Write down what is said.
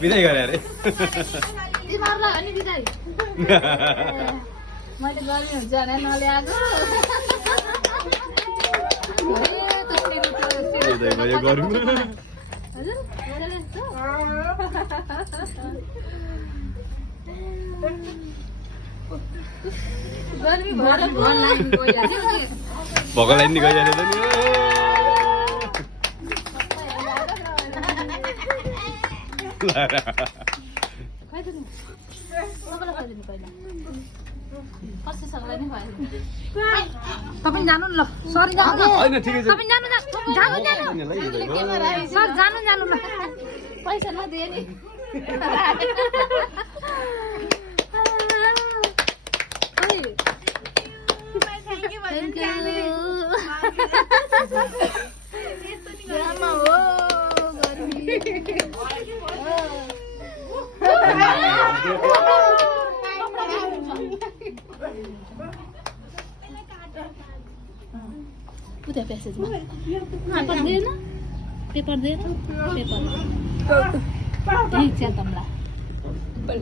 बिदाई गरे अरे तिमीहरूलाई अनि बिदाई मैले गर्मी हुन्छ भने नल्याएको बिदाई भयो गरौँ हजुर गर्मी भएर भन भगलाई नि गइहाल्यो त नि खुवाइदिनु तपाईँलाई खुवाइदिनु पहिला कस्तो सक्ला नि खुवाइदिनु तपाईँ जानु न ल सरी जानु होइन ठिकै छ तपाईँ जानु सर जानु न पैसा नदिए नि उता प्यासेजमा पेपर दिएन पेपर दिएन पेपर ठीक छ तमला